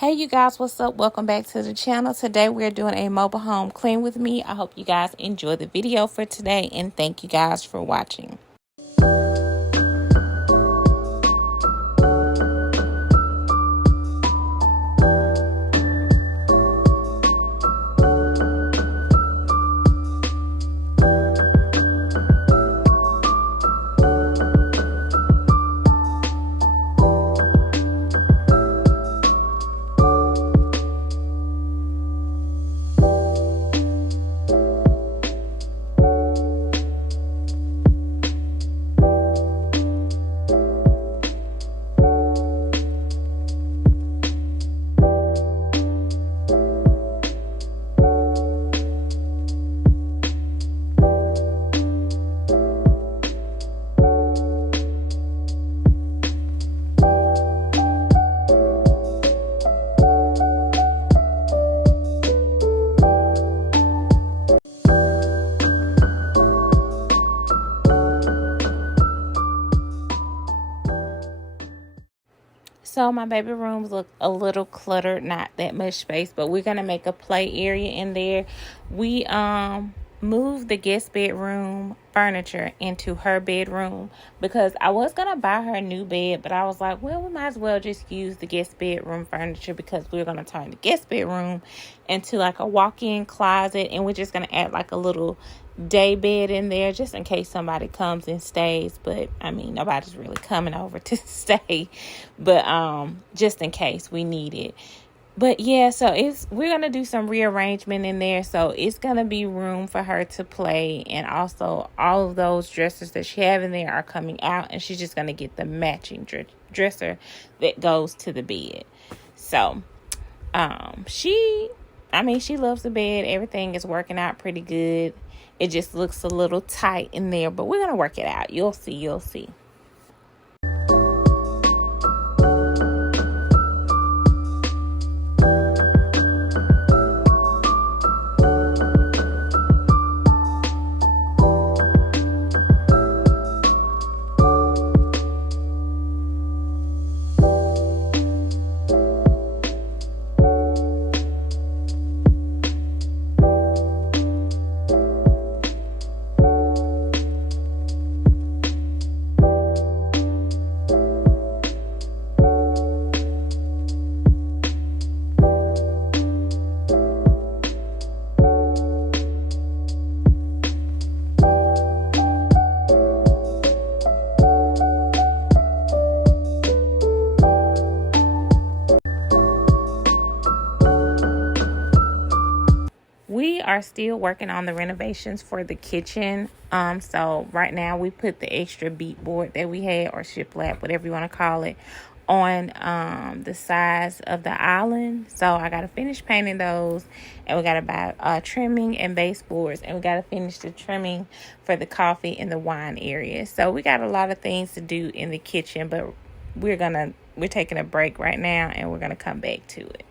Hey you guys, what's up? Welcome back to the channel. Today we're doing a mobile home clean with me. I hope you guys enjoy the video for today and thank you guys for watching. So my baby rooms look a little cluttered, not that much space, but we're gonna make a play area in there. We moved the guest bedroom furniture into her bedroom because I was gonna buy her a new bed, but I was like, well, we might as well just use the guest bedroom furniture because we're gonna turn the guest bedroom into like a walk-in closet, and we're just gonna add like a little day bed in there just in case somebody comes and stays. But I mean, nobody's really coming over to stay, but just in case we need it. But yeah, so we're gonna do some rearrangement in there, so it's gonna be room for her to play, and also all of those dressers that she have in there are coming out, and she's just gonna get the matching dresser that goes to the bed. So she loves the bed. Everything is working out pretty good. It just looks a little tight in there, but we're gonna work it out. You'll see. We are still working on the renovations for the kitchen. So right now we put the extra beat board that we had, or shiplap, whatever you want to call it, on the sides of the island. So I got to finish painting those, and we got to buy trimming and baseboards, and we got to finish the trimming for the coffee and the wine area. So we got a lot of things to do in the kitchen, but we're taking a break right now, and we're gonna come back to it.